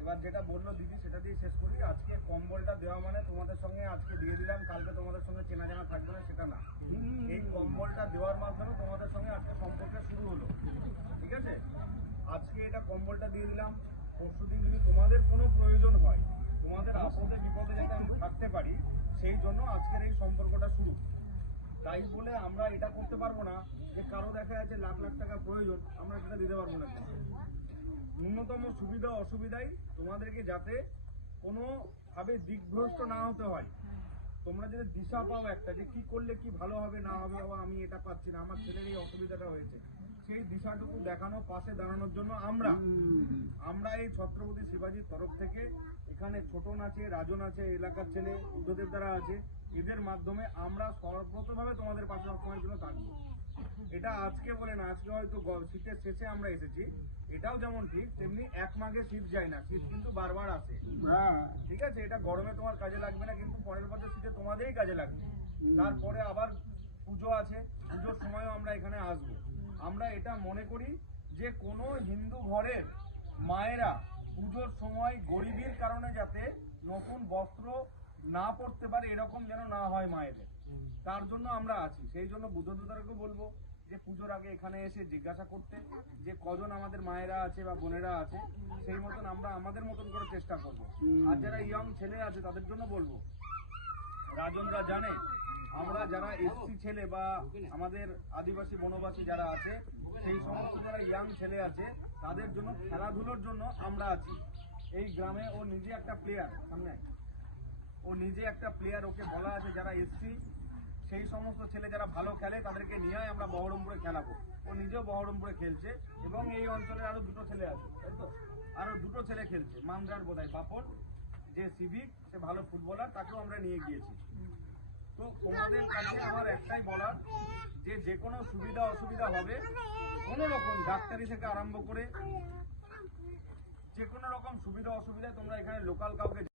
এবার যেটা বললো দিদি সেটা দিয়ে শেষ করি। আজকে কম্বলটা দেওয়া মানে তোমাদের সঙ্গে আজকে দিয়ে দিলাম, কালকে তোমাদের সঙ্গে চেনা জানা থাকবে না সেটা না। এই কম্বলটা দেওয়ার মাধ্যমে তোমাদের সঙ্গে আজকে সম্পর্ক শুরু হলো, ঠিক আছে? আজকে এটা কম্বলটা দিয়ে দিলাম, পরশুদিন যদি তোমাদের কোনো প্রয়োজন হয়, তোমাদের আপদে বিপদে যাতে আমি থাকতে পারি, সেই জন্য আজকের এই সম্পর্কটা শুরু। তাই বলে আমরা এটা করতে পারবো না যে কারো দেখা যাচ্ছে লাখ লাখ টাকা প্রয়োজন, আমরা সেটা দিতে পারবো না। ন্যূনতম সুবিধা অসুবিধাই তোমাদেরকে যাতে কোনোভাবে দিকভ্রষ্ট না হতে হয়, তোমরা যদি দিশা পাও একটা যে কি করলে কি ভালো হবে না হবে, বাবা আমি এটা পাচ্ছি না, আমার ছেলের এই অসুবিধাটা হয়েছে, সেই দিশাটুকু দেখানো, পাশে দাঁড়ানোর জন্য আমরা এই ছত্রপতি শিবাজির তরফ থেকে এখানে ছোটন আছে, রাজন আছে, এলাকার ছেলে বুদ্ধদেব দ্বারা আছে, এদের মাধ্যমে আমরা সর্বপ্রথমভাবে তোমাদের পাশে সবসময়ের জন্য থাকবো। এটা আজকে বলে না, আজকে হয়তো শীতের শেষে আমরা এসেছি, এটাও যেমন ঠিক তেমনি এক মাঘে শীত যায় না, শীত কিন্তু বারবার আসে, ঠিক আছে? এটা গরমে তোমার কাজে লাগবে না, কিন্তু পরের বছর শীতে তোমাদেরই কাজে লাগবে। তারপরে আবার পুজো আছে, পুজোর সময়ও আমরা এখানে আসবো। আমরা এটা মনে করি যে কোনো হিন্দু ঘরের মায়েরা পুজোর সময় গরিবের কারণে যাতে নতুন বস্ত্র না পরতে পারে, এরকম যেন না হয় মায়েদের, তার জন্য আমরা আছি। সেই জন্য বুদ্ধদেবতাকে বলবো যে পুজোর আগে এখানে এসে জিজ্ঞাসা করতে যে কজন আমাদের মায়েরা আছে বা বোনেরা আছে, সেই মতন আমরা আমাদের মতন করে চেষ্টা করব। আর যারা ইয়ং ছেলে আছে তাদের জন্য বলবো, রাজনরা জানে আমরা যারা এসসি ছেলে বা আমাদের আদিবাসী বনবাসী যারা আছে, সেই সমস্ত যারা ইয়াং ছেলে আছে তাদের জন্য খেলাধুলোর জন্য আমরা আছি। এই গ্রামে ও নিজে একটা প্লেয়ার, সামনে ও নিজে একটা প্লেয়ার, ওকে বলা আছে যারা এসসি সেই সমস্ত ছেলে যারা ভালো খেলে তাদেরকে নিয়ে আমরা বহরমপুরে খেলাবো। ও নিজেও বহরমপুরে খেলছে এবং এই অঞ্চলের আরো দুটো ছেলে আছে, তাই তো? আরো দুটো ছেলে খেলছে, মান্দ্রার বোধহয় বাপন, যে সিভিক, সে ভালো ফুটবলার, তাকেও আমরা নিয়ে গিয়েছি। তো তোমাদের কাছে আমার একটাই বলার যে যে কোনো সুবিধা অসুবিধা হবে, কোনো রকম ডাক্তারি থেকে আরম্ভ করে যে কোনো রকম সুবিধা অসুবিধা তোমরা এখানে লোকাল কাউকে